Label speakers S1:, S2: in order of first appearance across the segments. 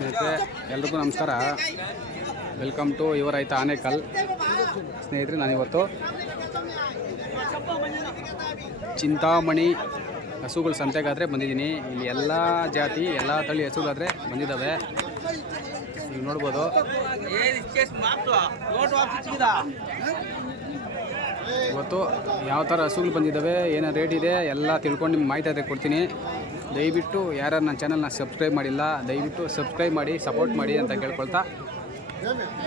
S1: ಸ್ನೇಹಿತರೆ, ಎಲ್ರಿಗೂ ನಮಸ್ಕಾರ. ವೆಲ್ಕಮ್ ಟು ಯುವರ್ ಆಯ್ತಾ ಆನೇಕಲ್. ಸ್ನೇಹಿತರೆ, ನಾನಿವತ್ತು ಚಿಂತಾಮಣಿ ಹಸುಗಳು ಸಂತೆಗಾದರೆ ಬಂದಿದ್ದೀನಿ. ಇಲ್ಲಿ ಎಲ್ಲ ಜಾತಿ, ಎಲ್ಲ ತಳಿ ಹಸುಗಳಾದರೆ ಬಂದಿದ್ದಾವೆ ನೀವು ನೋಡ್ಬೋದು. ಇವತ್ತು ಯಾವ ಥರ ಹಸುಗಳು ಬಂದಿದ್ದಾವೆ ಏನೋ ರೇಟ್ ಇದೆ, ಎಲ್ಲ ತಿಳ್ಕೊಂಡು ನಿಮ್ಗೆ ಮಾಹಿತಿ ಅದೇ ಕೊಡ್ತೀನಿ. ದಯವಿಟ್ಟು ಯಾರು ನನ್ನ ಚಾನಲ್ನ ಸಬ್ಸ್ಕ್ರೈಬ್ ಮಾಡಿಲ್ಲ, ದಯವಿಟ್ಟು ಸಬ್ಸ್ಕ್ರೈಬ್ ಮಾಡಿ ಸಪೋರ್ಟ್ ಮಾಡಿ ಅಂತ ಕೇಳ್ಕೊಳ್ತಾ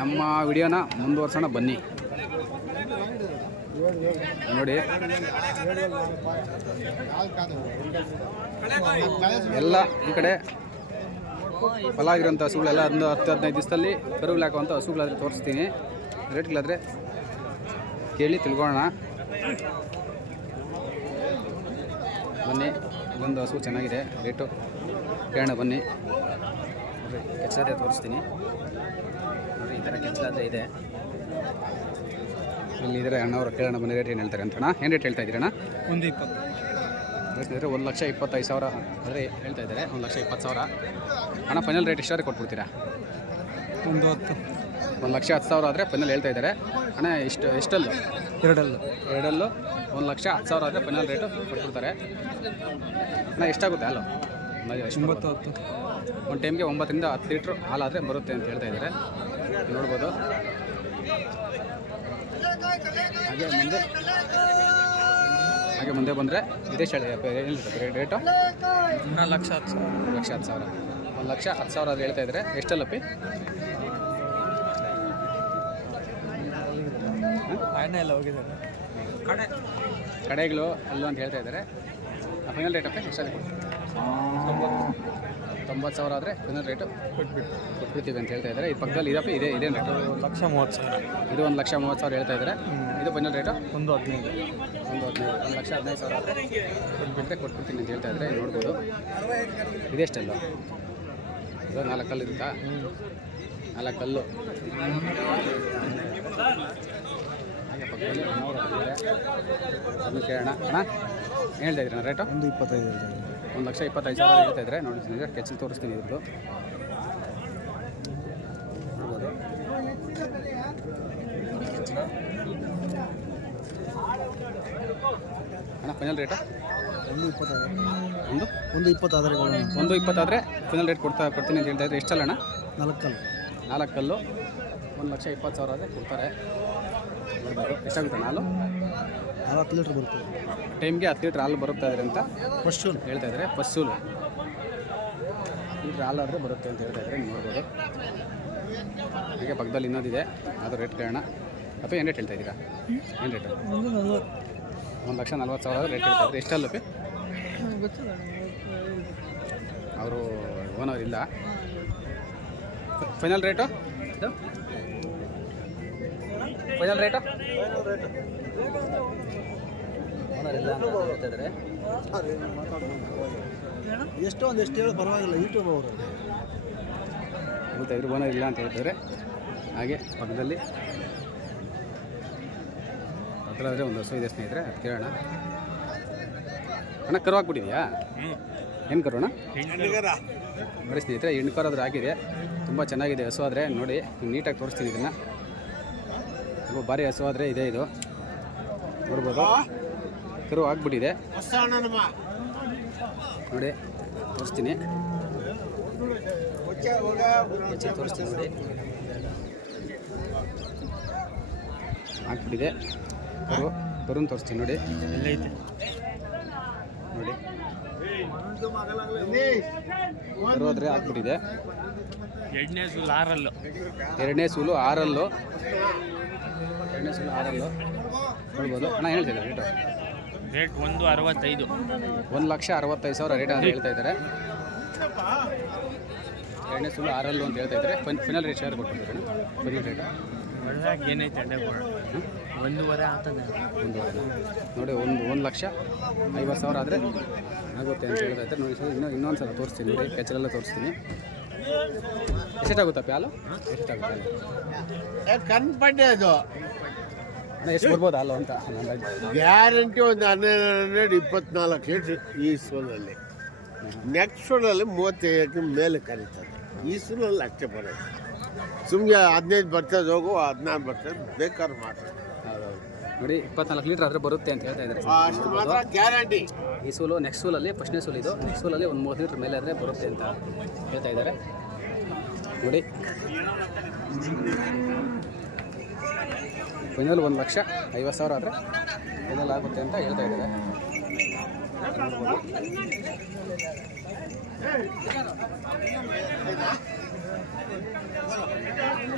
S1: ನಮ್ಮ ವಿಡಿಯೋನ ಮುಂದುವರ್ಸೋಣ, ಬನ್ನಿ. ನೋಡಿ. ಎಲ್ಲ ಈ ಕಡೆ ಫಲ ಆಗಿರೋಂಥ ಹಸುಗಳೆಲ್ಲ ಒಂದು ಹತ್ತು, ಹದಿನೈದು ದಿವಸದಲ್ಲಿ ಕರುಗಳು ಹಾಕುವಂಥ ಹಸುಗಳಾದರೆ ತೋರಿಸ್ತೀನಿ. ರೇಟ್ಗಳಾದರೆ ಕೇಳಿ ತಿಳ್ಕೊಳ್ಳೋಣ. ಬನ್ನಿ. ಇದೊಂದು ಹಸು ಚೆನ್ನಾಗಿದೆ. ರೇಟು ಕೇಳೋಣ ಬನ್ನಿ. ಕೆಚ್ಚಲಾದ್ರೆ ತೋರಿಸ್ತೀನಿ. ನೋಡಿರಿ ಈ ಥರ ಕೆಚ್ಚಾದೆ ಇದೆ. ಇಲ್ಲಿ ಇದ್ರೆ ಅವರು ಕೇಳೋಣ ಬನ್ನಿ ರೇಟ್ ಏನು ಹೇಳ್ತಾರೆ ಅಂತಣ್ಣ? ಏನು ರೇಟ್ ಹೇಳ್ತಾ ಇದ್ದೀರಣ್ಣ?
S2: ಒಂದು ಇಪ್ಪತ್ತು.
S1: ಇದ್ರೆ ಒಂದು ಲಕ್ಷ ಇಪ್ಪತ್ತೈದು ಸಾವಿರ ಅಂದರೆ ಹೇಳ್ತಾ ಇದ್ದಾರೆ. ಒಂದು ಲಕ್ಷ ಇಪ್ಪತ್ತು ಸಾವಿರ. ಅಣ್ಣ ಫೈನಲ್ ರೇಟ್ ಎಷ್ಟಾದ್ರೆ ಕೊಟ್ಬಿಡ್ತೀರಾ?
S2: ಒಂದು ಹತ್ತು.
S1: ಒಂದು ಲಕ್ಷ ಹತ್ತು ಸಾವಿರ ಆದರೆ ಫೈನಲ್ ಹೇಳ್ತಾ ಇದ್ದಾರೆ. ಅಣ್ಣ ಇಷ್ಟು ಎಷ್ಟಲ್ಲು?
S2: ಎರಡಲ್ಲ.
S1: ಎರಡಲ್ಲು. ಒಂದು ಲಕ್ಷ ಹತ್ತು ಸಾವಿರ ಆದರೆ ಫೈನಲ್ ರೇಟು ಕೊಟ್ಬಿಡ್ತಾರೆ. ಅಣ್ಣ ಎಷ್ಟಾಗುತ್ತೆ ಹಾಲು?
S2: ಒಂಬತ್ತು ಹತ್ತು.
S1: ಒಂದು ಟೈಮ್ಗೆ ಒಂಬತ್ತರಿಂದ ಹತ್ತು ಲೀಟ್ರ್ ಹಾಲಾದರೆ ಬರುತ್ತೆ ಅಂತ ಹೇಳ್ತಾ ಇದ್ದಾರೆ ನೋಡ್ಬೋದು. ಹಾಗೆ ಮುಂದೆ ಹಾಗೆ ಮುಂದೆ ಬಂದರೆ ಇದೇ ಏನಿರುತ್ತೆ ರೇಟು
S2: ಲಕ್ಷ ಹತ್ತು
S1: ಒಂದು ಲಕ್ಷ ಹತ್ತು ಸಾವಿರ. ಒಂದು ಲಕ್ಷ ಹತ್ತು ಸಾವಿರ ಅದು ಹೇಳ್ತಾ ಇದ್ದಾರೆ ಎಷ್ಟಲ್ಲಪ್ಪಿ?
S2: ಆಯ್ನ ಎಲ್ಲ ಹೋಗಿದ್ದಾರೆ ಕಡೆ
S1: ಕಡೆಗಳು ಅಲ್ಲೂ ಅಂತ ಹೇಳ್ತಾ ಇದ್ದಾರೆ. ಫೈನಲ್ ರೇಟ್ ಅಪ್ಪೆ ಎಷ್ಟಾದ್ರೆ ತೊಂಬತ್ತು ಸಾವಿರ ಆದರೆ ಫೈನಲ್ ರೇಟು
S2: ಕೊಟ್ಬಿಟ್ಟು.
S1: ಕೊಟ್ಬಿಡ್ತೀವಿ ಅಂತ ಹೇಳ್ತಾ ಇದ್ದಾರೆ. ಈ ಪಕ್ಕದಲ್ಲಿ ಇದಪ್ಪ ಇದೆ ಇದೇನು ರೇಟು
S2: ಲಕ್ಷ ಮೂವತ್ತು ಸಾವಿರ.
S1: ಇದು ಒಂದು ಲಕ್ಷ ಮೂವತ್ತು ಸಾವಿರ ಹೇಳ್ತಾ ಇದ್ದಾರೆ. ಇದು ಫೈನಲ್ ರೇಟು
S2: ಒಂದು ಹದಿನೈದು.
S1: ಒಂದು ಹದಿನೈದು. ಒಂದು ಲಕ್ಷ ಹದಿನೈದು ಸಾವಿರ. ಕೊಟ್ಬಿಟ್ಟೆ ಕೊಟ್ಬಿಡ್ತೀನಿ ಅಂತ ಹೇಳ್ತಾ ಇದ್ದಾರೆ. ನೋಡ್ಬೋದು. ಇದೆಷ್ಟಲ್ಲ? ಇದು ನಾಲ್ಕು ಕಲ್ಲು ಇರುತ್ತಾ? ನಾಲ್ಕು ಕಲ್ಲು ಹಾಗೆ ಪಕ್ಕದಲ್ಲಿ ಅಣ್ಣವ್ರು ಇದ್ದಾರೆ ಅದನ್ನು ಕೇಳೋಣ ಅಣ್ಣ ಹೇಳ್ತಾ ಇದ್ದೀರಣ್ಣ ರೇಟು
S2: ಒಂದು ಇಪ್ಪತ್ತೈದು
S1: ಒಂದು ಲಕ್ಷ ಇಪ್ಪತ್ತೈದು ಸಾವಿರ ಹೇಳ್ತಾ ಇದ್ರೆ ನೋಡಿ ಕೆಚ್ಚಲು ತೋರಿಸ್ತೀನಿ ಇದ್ರದ್ದು. ಅಣ್ಣ ಫೈನಲ್ ರೇಟಾ
S2: ಒಂದು ಇಪ್ಪತ್ತಾದ್ರೆ
S1: ಒಂದು?
S2: ಒಂದು ಇಪ್ಪತ್ತಾದ್ರೆ
S1: ಒಂದು ಇಪ್ಪತ್ತಾದರೆ ಫೈನಲ್ ರೇಟ್ ಕೊಡ್ತಾ ಕೊಡ್ತೀನಿ ಅಂತ ಹೇಳ್ತಾ ಇದ್ರೆ ಎಷ್ಟಲ್ಲ ಅಣ್ಣ?
S2: ಕಲ್ಲು
S1: ನಾಲ್ಕು ಕಲ್ಲು ಒಂದು ಲಕ್ಷ ಇಪ್ಪತ್ತು ಸಾವಿರ ಆದರೆ ಕೊಡ್ತಾರೆ. ಎಷ್ಟಾಗುತ್ತೆ? ಹಾಲು
S2: ಹತ್ತು ಲೀಟ್ರ್ ಬರುತ್ತೆ.
S1: ಟೈಮ್ಗೆ ಹತ್ತು ಲೀಟ್ರ್ ಹಾಲು ಬರುತ್ತಾ ಇದ್ರೆ ಅಂತ
S2: ಫಸ್ಟ್
S1: ಹೇಳ್ತಾ ಇದ್ದಾರೆ. ಪಸ್ಸೂಲು ಲೀಟ್ರ್ ಹಾಲು ಆದರೆ ಬರುತ್ತೆ ಅಂತ ಹೇಳ್ತಾ ಇದ್ದಾರೆ. ನೀವು ನೋಡ್ಬೋದು. ಹಾಗೆ ಪಕ್ಕದಲ್ಲಿ ಇನ್ನೊಂದಿದೆ. ಅದು ರೇಟ್ ಕೇಳೋಣ. ಅಪ್ಪ ಏನು ರೇಟ್ ಹೇಳ್ತಾ ಇದ್ದೀರಾ? ಏನು ರೇಟ್?
S2: ಒಂದು
S1: ಲಕ್ಷ ನಲ್ವತ್ತು ಸಾವಿರ ರೇಟ್ ಹೇಳ್ತಾ ಇದ್ದಾರೆ. ಎಷ್ಟಲ್ಲಪ್ಪಿ ಅವರು ಓನರ್ ಇಲ್ಲ. Final rate? ಇದು? ಫೈನಲ್ ರೇಟ್ ಓನರ್ ಇಲ್ಲ ಅಂತ ಹೇಳ್ತಾ ಇದ್ದಾರೆ.
S2: ಎಷ್ಟು ಒಂದು ಎಷ್ಟು ಹೇಳೋ ಪರವಾಗಿಲ್ಲ ಯೂಟ್ಯೂಬ್ ಅವರು.
S1: ಓನರ್ ಇಲ್ಲ ಅಂತ ಹೇಳ್ತಿದ್ರೆ ಹಾಗೆ ಪಕ್ಕದಲ್ಲಿ. ಹತ್ರ ಆದರೆ ಒಂದು ಹಸು ಇದೆ ಸ್ನೇಹಿತರೆ ಅದು ಕೇಳೋಣ. ಅಣ್ಣ ಕರು ಹಾಕ್ಬಿಟ್ಟಿದ್ಯಾ? ಏನು ಕರೋಣ ಅಣ್ಣ? ನೋಡಿ ಸ್ನೇಹಿತರೆ ಹೆಣ್ಣು ಕರು ಆದ್ರೆ ಆಗಿದೆ. ತುಂಬ ಚೆನ್ನಾಗಿದೆ ಹಸು ಆದರೆ ನೋಡಿ ನೀಟಾಗಿ ತೋರಿಸ್ತೀನಿ ಇದನ್ನು. ತುಂಬ ಭಾರಿ ಹಸು ಆದರೆ ಇದೆ ಇದು. ನೋಡ್ಬೋದು. ಕರು ಆಗ್ಬಿಟ್ಟಿದೆ. ನೋಡಿ, ತೋರಿಸ್ತೀನಿ. ತೋರಿಸ್ತೀನಿ ನೋಡಿ. ಹಾಕ್ಬಿಟ್ಟಿದೆ ಕರು ತೋರಿಸ್ತೀನಿ ನೋಡಿ.
S2: ಎಲ್ಲೈತೆ
S1: ನೋಡಿ. ಕರು ಆದರೆ ಹಾಕ್ಬಿಟ್ಟಿದೆ
S2: ಎರಡನೇ ಸೂಲು ಆರಲ್ಲು.
S1: ಎರಡನೇ ಸೂಲು ಆರಲ್ಲು. ಎರಡನೇ ಸೂಲು ಆರಲ್ಲು. ನೋಡ್ಬೋದು ಅಣ್ಣ ಹೇಳ್ತಿದ್ದಾರೆ ರೇಟು
S2: ರೇಟ್ ಒಂದು ಅರವತ್ತೈದು.
S1: ಒಂದು ಲಕ್ಷ ಅರವತ್ತೈದು ಸಾವಿರ ರೇಟ್ ಅಂತ ಹೇಳ್ತಾ ಇದ್ದಾರೆ. ಎರಡನೇ ಸೂಲು ಆರಲ್ಲು ಅಂತ ಹೇಳ್ತಾ ಇದ್ದಾರೆ. ಫೈನಲ್ ರೇಟ್ ಶೇರ್ ಕೊಟ್ಟಿದ್ದಾರೆ ಫೈನಲ್ ರೇಟ್
S2: ಏನೈತೆ ಅಡ್ಡ ಒಂದೂವರೆ ಆಗ್ತದೆ.
S1: ಒಂದೂವರೆ. ನೋಡಿ ಒಂದು ಒಂದು ಲಕ್ಷ ಐವತ್ತು ಸಾವಿರ ಆದರೆ ಆಗುತ್ತೆ ಅಂತ ಹೇಳ್ತಾ ಇದ್ದಾರೆ. ನೋಡಿ ಸರ್ ಇನ್ನೂ ಇನ್ನೊಂದು ಸಲ ತೋರಿಸ್ತೀನಿ ನೋಡಿ ಕೆಚ್ಚಲೆಲ್ಲ ತೋರಿಸ್ತೀನಿ. ಎಷ್ಟಾಗುತ್ತಪ್ಪ ಹಾಲು? ಎಷ್ಟಾಗುತ್ತೆ
S3: ಕನ್ಪಟ್ಟೆ ಅದು.
S1: ಎಷ್ಟು ಬರ್ಬೋದು ಹಾಲು ಅಂತ?
S3: ಗ್ಯಾರಂಟಿ ಒಂದು ಹನ್ನೆರಡು ಹನ್ನೆರಡು ಇಪ್ಪತ್ನಾಲ್ಕು ಲೀಟ್ರ್ ಈ ಸೋಲಲ್ಲಿ ನೆಕ್ಸ್ಟ್ ಸೋಲಲ್ಲಿ ಮೂವತ್ತೈದಕ್ಕೆ ಮೇಲೆ ಕರೀತದೆ. ಈ ಸುಲಲ್ಲಿ ಅಷ್ಟೇ ಬರೋದು. ಸುಮ್ಮನೆ ಹದಿನೈದು ಬರ್ತದೆ ಹೋಗು ಹದಿನಾರು ಬರ್ತದೆ ಬೇಕಾದ್ರೆ ಮಾಡ್ತಾರೆ
S1: ನೋಡಿ ಇಪ್ಪತ್ನಾಲ್ಕು ಲೀಟ್ರ್ ಆದರೆ ಬರುತ್ತೆ ಅಂತ ಹೇಳ್ತಾ ಇದ್ದಾರೆ.
S3: ಅಷ್ಟು ಮಾತ್ರ ಗ್ಯಾರಂಟಿ.
S1: ಈ ಸೂಲು ನೆಕ್ಸ್ಟ್ ಸೂಲಲ್ಲಿ ಫಸ್ಟ್ನೇ ಸೂಲ್ ಇದು ನೆಕ್ಸ್ಟ್ ಸೂಲಲ್ಲಿ ಒಂದು ಮೂರು ಲೀಟ್ರ್ ಮೇಲೆ ಆದರೆ ಬರುತ್ತೆ ಅಂತ ಹೇಳ್ತಾ ಇದ್ದಾರೆ. ನೋಡಿ. ಫೈನಲ್ ಒಂದು ಲಕ್ಷ ಐವತ್ತು ಸಾವಿರ ಆದರೆ ಫೈನಲ್ ಆಗುತ್ತೆ ಅಂತ ಹೇಳ್ತಾ ಇದ್ದಾರೆ.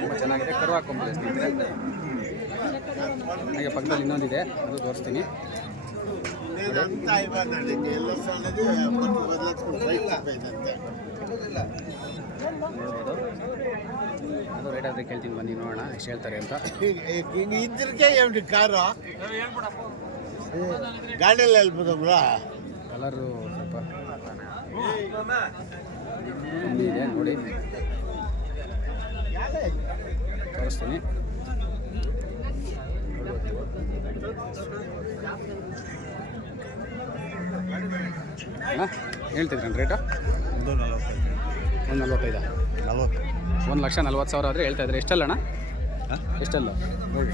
S1: ತುಂಬ ಚೆನ್ನಾಗಿದೆ. ಕರು ಸ್ನೇಹಿತರೆ. ಹಾಗೆ ಪಕ್ಕದಲ್ಲಿ ಇನ್ನೊಂದಿದೆ. ಅದು ತೋರಿಸ್ತೀನಿ.
S3: ಎಲ್ಲ
S1: ಆದರೆ ಕೇಳ್ತೀನಿ ಬನ್ನಿ ನೋಡೋಣ ಎಷ್ಟು ಹೇಳ್ತಾರೆ ಅಂತ
S3: ಹಿಂಗೆ ಇದ್ರಕ್ಕೆ ಏನ್ರಿ ಕಾರು ಗಾಡಿಯಲ್ಲಿ ಹೇಳ್ಬೋದಮ್ರ
S1: ಕಲರು ಸ್ವಲ್ಪ ಇದೆ ತೋರಿಸ್ತೀನಿ ಅಣ್ಣ ಹೇಳ್ತಿದ್ರೇನು ರೇಟು
S3: ಒಂದು ನಲವತ್ತೈದು.
S1: ಒಂದು ನಲ್ವತ್ತೈದು?
S3: ನಲ್ವತ್ತು.
S1: ಒಂದು ಲಕ್ಷ ನಲ್ವತ್ತು ಸಾವಿರ ಆದರೆ ಹೇಳ್ತಾ ಇದ್ರೆ. ಎಷ್ಟಲ್ಲ ಅಣ್ಣ? ಎಷ್ಟಲ್ಲ? ನೋಡಿ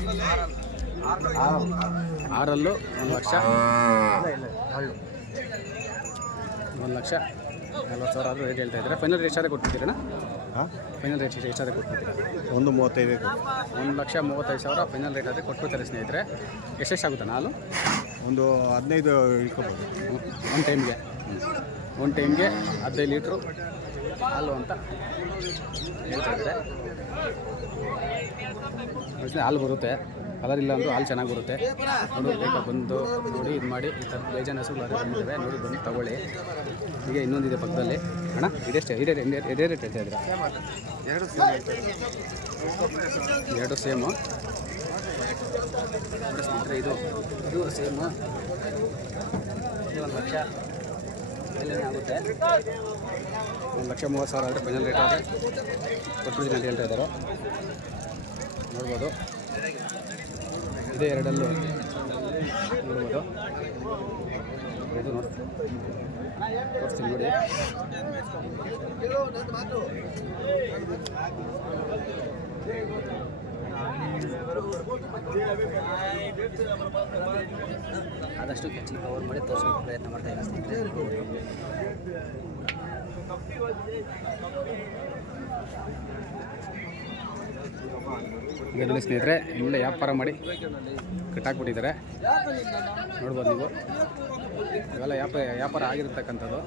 S1: ಆರಲ್ಲೂ ಒಂದು ಲಕ್ಷ. ಒಂದು ಲಕ್ಷ ನಲ್ವತ್ತು ಸಾವಿರ ಆದರೂ ರೇಟ್ ಹೇಳ್ತಾ ಇದ್ದಾರೆ? ಫೈನಲ್ ರೇಟ್ ಎಷ್ಟಾದ್ರೆ ಕೊಟ್ಬಿಡ್ತೀರಣ್ಣ ಫೈನಲ್ ರೇಟ್ ಎಷ್ಟಾದ್ರೆ ಕೊಟ್ಬಿಡ್ತೀರಾ?
S3: ಒಂದು ಮೂವತ್ತೈದು
S1: ಒಂದು ಲಕ್ಷ ಮೂವತ್ತೈದು ಸಾವಿರ ಫೈನಲ್ ರೇಟ್ ಆದರೆ ಕೊಟ್ಬಿಡ್ತಾರೆ ಸ್ನೇಹಿತರೆ. ಎಷ್ಟೆಷ್ಟಾಗುತ್ತೆ ನಾನು
S3: ಒಂದು ಹದಿನೈದು ಇಟ್ಕೋಬೋದು
S1: ಒಂದು ಟೈಮ್ಗೆ? ಒಂದು ಟೈಮ್ಗೆ ಹದಿನೈದು ಲೀಟ್ರು ಹಾಲು ಅಂತ ಹೇಳ್ತಾ ಇದ್ದಾರೆ. ಹಾಲು ಬರುತ್ತೆ. ಕಲರ್ ಇಲ್ಲ ಅಂದರೂ ಹಾಲು ಚೆನ್ನಾಗಿ ಬರುತ್ತೆ ನೋಡಿ ಬೇಕಾ ಬಂದು ನೋಡಿ, ಇದು ಮಾಡಿ, ಈ ಥರ ಬೇಜಾನ್ ಹಸುಗಳು ಬಂದಿದ್ದಾವೆ ನೋಡಿ ಬಂದು ತಗೊಳ್ಳಿ. ಈಗ ಇನ್ನೊಂದಿದೆ ಪಕ್ಕದಲ್ಲಿ. ಅಣ್ಣ ಇದೆಷ್ಟೇ ಇದೇ ಇದೇ ರೇಟ್ ಹೇಳ್ತಾ ಇದ್ದೀರಾ?
S3: ಎರಡು
S1: ಸೇಮು. ಇದು ಇದು ಸೇಮು. ಒಂದು ಲಕ್ಷ. ಆಗುತ್ತೆ. ಒಂದು ಲಕ್ಷ ಮೂವತ್ತು ಸಾವಿರ ಆದರೆ ಫೈನಲ್ ರೇಟ್ ಆದರೆ. ಕೊಟ್ಬಿಡ್ತೀನಿ ಅಂತ ಹೇಳ್ತಾ ಇದ್ದಾರೆ. ನೋಡ್ಬೋದು. ಇದೇ ಎರಡಲ್ಲೂ. ಆದಷ್ಟು ಹೆಚ್ಚಿನ ಕವರ್ ಮಾಡಿ ತೋರಿಸೋಕೆ ಪ್ರಯತ್ನ ಮಾಡ್ತಾ ಇದ್ದೀನಿ. ಸ್ನೇಹಿತರೆ ನೋಡಿ ಸ್ನೇಹಿತರೆ ಎಲ್ಲ ವ್ಯಾಪಾರ ಮಾಡಿ ಕಟ್ಟಾಕ್ಬಿಟ್ಟಿದ್ದಾರೆ. ನೋಡ್ಬೋದು ನೀವು. ಇವೆಲ್ಲ ವ್ಯಾಪಾರ ವ್ಯಾಪಾರ ಆಗಿರ್ತಕ್ಕಂಥದ್ದು.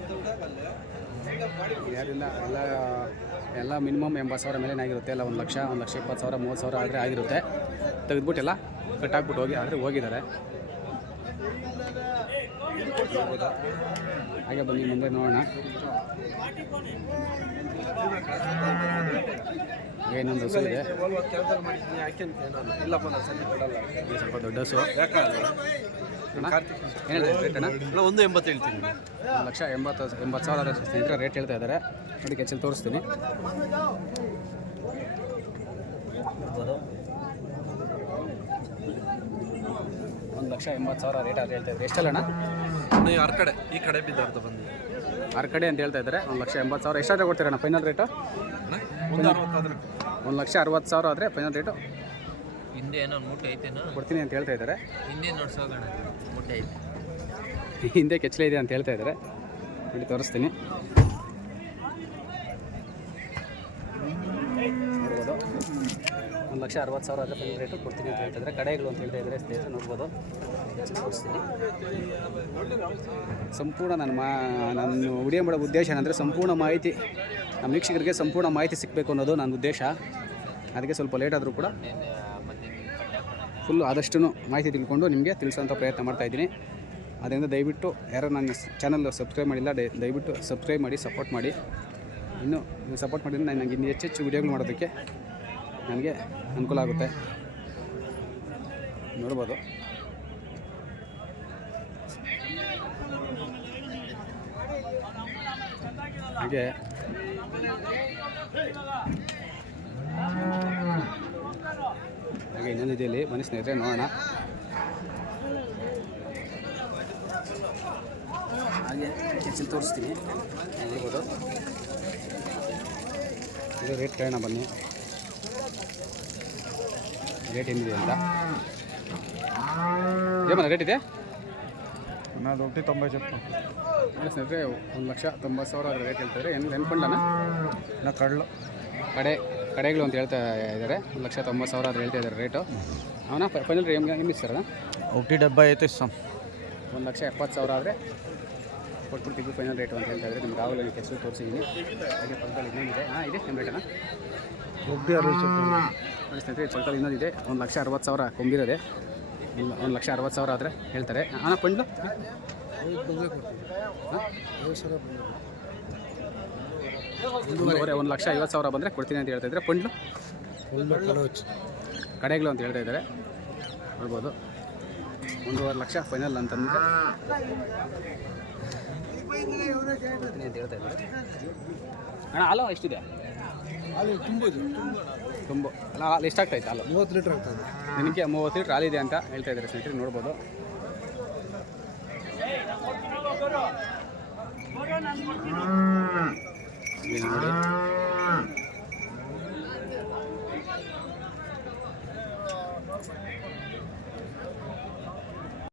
S1: ಯಾರಿಲ್ಲ ಎಲ್ಲ ಎಲ್ಲ ಮಿನಿಮಮ್ ಎಂಬತ್ತು ಸಾವಿರ ಮೇಲೆ ಆಗಿರುತ್ತೆ. ಎಲ್ಲ ಒಂದು ಲಕ್ಷ ಒಂದು ಲಕ್ಷ ಇಪ್ಪತ್ತು ಸಾವಿರ, ಮೂವತ್ತು ಸಾವಿರ ಆದರೆ ಆಗಿರುತ್ತೆ. ತೆಗೆದ್ಬಿಟ್ಟೆಲ್ಲ ಕಟ್ಟಾಕ್ಬಿಟ್ಟು ಹೋಗಿ, ಆದರೆ ಹೋಗಿದ್ದಾರೆ. ಹಾಗೆ ಬನ್ನಿ ಮುಂದೆ ನೋಡೋಣ. ಏನೊಂದು ಹಸು ಇದೆ. ಸ್ವಲ್ಪ ದೊಡ್ಡ ಹಸು. ಅಣ್ಣ
S4: ಒಂದು ಎಂಬತ್ತು ಹೇಳ್ತೀನಿ.
S1: ಒಂದು ಲಕ್ಷ ಎಂಬತ್ತು ಎಂಬತ್ತು ಸಾವಿರ ಸ್ನೇಹಿತರೆ ರೇಟ್ ಹೇಳ್ತಾ ಇದ್ದಾರೆ. ನೋಡಿ ಕೆಚ್ಚಲ್ಲಿ ತೋರಿಸ್ತೀನಿ. ಒಂದು ಲಕ್ಷ ಎಂಬತ್ತು ಸಾವಿರ ರೇಟ್ ಆದರೆ ಹೇಳ್ತಾ ಇದ್ದಾರೆ. ಎಷ್ಟಲ್ಲ
S4: ನೀವು ಆರ್ ಕಡೆ? ಈ ಕಡೆ ಬಿದ್ದಾರ್ಥ ಬಂದು.
S1: ಆರು ಕಡೆ ಅಂತ ಹೇಳ್ತಾ ಇದ್ದಾರೆ. ಒಂದು ಲಕ್ಷ ಎಂಬತ್ತು ಸಾವಿರ. ಎಷ್ಟಾದ್ರೆ ಕೊಡ್ತೀರಣ್ಣ? ಫೈನಲ್ ರೇಟು
S4: ಒಂದು ಅರವತ್ತಾದ್ರೆ.
S1: ಒಂದು ಲಕ್ಷ ಅರವತ್ತು ಸಾವಿರ ಆದರೆ ಫೈನಲ್ ರೇಟು
S2: ಹಿಂದೆ ಏನೋ ಮೂಟೆ ಐತೇನೋ?
S1: ಕೊಡ್ತೀನಿ ಅಂತ ಹೇಳ್ತಾ ಇದ್ದಾರೆ.
S2: ಹಿಂದೆ ನೋಡ್ಸೋಗೋಣ ಮೂಟೆ ಐತೆ.
S1: ಹಿಂದೆ ಕೆಚ್ಚಲೆ ಇದೆ ಅಂತ ಹೇಳ್ತಾ ಇದ್ದಾರೆ. ನೋಡಿ ತೋರಿಸ್ತೀನಿ. ಒಂದು ಲಕ್ಷ ಅರವತ್ತು ಸಾವಿರ ಆದರೆ ಫೈನಲ್ ರೇಟು ಕೊಡ್ತೀನಿ ಅಂತ ಹೇಳ್ತಿದ್ರೆ. ಕಡೆಗಳು ಅಂತ ಹೇಳ್ತಾ ಇದ್ದಾರೆ ಸ್ನೇಹಿತರೆ ನೋಡ್ಬೋದು. ಸಂಪೂರ್ಣ ನನ್ನ ಮಾ ನಾನು ವಿಡಿಯೋ ಮಾಡೋ ಉದ್ದೇಶ ಏನಂದರೆ ಸಂಪೂರ್ಣ ಮಾಹಿತಿ ನಮ್ಮ ವೀಕ್ಷಕರಿಗೆ ಸಂಪೂರ್ಣ ಮಾಹಿತಿ ಸಿಗಬೇಕು ಅನ್ನೋದು ನನ್ನ ಉದ್ದೇಶ. ಅದಕ್ಕೆ ಸ್ವಲ್ಪ ಲೇಟ್ ಆದರೂ ಕೂಡ ಫುಲ್ಲು ಆದಷ್ಟು ಮಾಹಿತಿ ತಿಳ್ಕೊಂಡು ನಿಮಗೆ ತಿಳಿಸೋಂಥ ಪ್ರಯತ್ನ ಮಾಡ್ತಾಯಿದ್ದೀನಿ ಅದರಿಂದ ದಯವಿಟ್ಟು ಯಾರು ನನ್ನ ಚಾನಲ್ ಸಬ್ಸ್ಕ್ರೈಬ್ ಮಾಡಿಲ್ಲ ದಯ ದಯವಿಟ್ಟು ಸಬ್ಸ್ಕ್ರೈಬ್ ಮಾಡಿ ಸಪೋರ್ಟ್ ಮಾಡಿ. ಇನ್ನು ಸಪೋರ್ಟ್ ಮಾಡಿದ್ರೆ ನಾನು ನನಗೆ ಇನ್ನು ಹೆಚ್ಚೆಚ್ಚು ವೀಡಿಯೋಗಳು ಮಾಡೋದಕ್ಕೆ ನನಗೆ ಅನುಕೂಲ ಆಗುತ್ತೆ. ನೋಡ್ಬೋದು. ಹಾಗೆ. ಹಾಗೆ ಇನ್ನೊಂದು ಇಲ್ಲಿ ಮನೆ ಸ್ನೇಹಿತರೆ, ನೋಡೋಣ. ಹಾಗೆ ಕಿಚನ್ ತೋರಿಸ್ತೀನಿ. ನೋಡ್ಬೋದು. ಇದು ರೇಟ್ ಕೇಳೋಣ ಬನ್ನಿ. ರೇಟ್ ಏನಿದೆ ಅಂತ? ಏನ ರೇಟ್ ಇದೆ?
S5: ನಾದು ಒಟ್ಟು ತೊಂಬತ್ತು
S1: ಚೆಪ್ಪ ಸ್ನೇಹಿತರೆ ಒಂದು ಲಕ್ಷ ತೊಂಬತ್ತು ಸಾವಿರ ರೇಟ್ ಹೇಳ್ತಾರೆ ಏನು ನೆನ್ಕೊಂಡಣ
S5: ನಾ ಕಡಲು.
S1: ಕಡೆ ಕಡೆಗಳು ಅಂತ ಹೇಳ್ತಾ ಇದ್ದಾರೆ. ಒಂದು ಲಕ್ಷ ತೊಂಬತ್ತು ಸಾವಿರ ಹೇಳ್ತಾ ಇದ್ದಾರೆ ರೇಟು ಅವನ ಫೈನಲ್ ಏನು ನಿಮ್ಮ ಸರ್
S5: ಒಟ್ಟು ಡಬ್ಬ ಐತೆ ಸಮ್
S1: ಒಂದು ಲಕ್ಷ ಎಪ್ಪತ್ತು ಸಾವಿರ ಆದರೆ ಕೊಟ್ಬಿಡ್ತೀವಿ ಫೈನಲ್ ರೇಟು ಅಂತ ಹೇಳ್ತಾ ಇದ್ದಾರೆ. ನಿಮ್ಗೆ ಆಗಲೇ ಹೆಸರು ತೋರಿಸಿದ್ದೀನಿ ಹಾಗೆ ಪಕ್ಕದಲ್ಲಿ ಇನ್ನೇನಿದೆ ಹಾಂ ಇದೆ ನಿಮ್ಮ ರೇಟನ ಒಟ್ಟು ಸ್ನೇಹಿತರೆ ಪಕ್ಕದಲ್ಲಿ ಇನ್ನೊಂದಿದೆ ಒಂದು ಲಕ್ಷ ಅರವತ್ತು ಸಾವಿರ ಕೊಂಬಿರೋದೆ. ಒಂದು ಲಕ್ಷ ಅರವತ್ತು ಸಾವಿರ ಆದರೆ ಹೇಳ್ತಾರೆ. ಹಾಂ ಪಂಡ್ಲು ಒಂದು ಲಕ್ಷ ಐವತ್ತು ಸಾವಿರ ಬಂದರೆ ಕೊಡ್ತೀನಿ ಅಂತ ಹೇಳ್ತಾ ಇದ್ದಾರೆ. ಪಂಡ್ಲು ಕಡೆಗಳು ಅಂತ ಹೇಳ್ತಾ ಇದ್ದಾರೆ. ನೋಡ್ಬೋದು ಒಂದೂವರೆ ಲಕ್ಷ ಫೈನಲ್ ಅಂತಂದರೆ ಅಂತ ಅಣ್ಣ, ಹಲೋ ಎಷ್ಟಿದೆ?
S5: ತುಂಬೋದು
S1: ತುಂಬ. ಎಷ್ಟು ಹಾಲು ಎಷ್ಟಾಗ್ತೈತೆ
S5: ಮೂವತ್ತು ಲೀಟ್ರ್ ಆಗ್ತದೆ
S1: ದಿನಕ್ಕೆ ಮೂವತ್ತು ಲೀಟ್ರ್ ಹಾಲಿದೆ ಅಂತ ಹೇಳ್ತಾ ಇದ್ದಾರೆ ಸ್ನೇಹಿತರೆ ನೋಡ್ಬೋದು. ನೋಡಿ.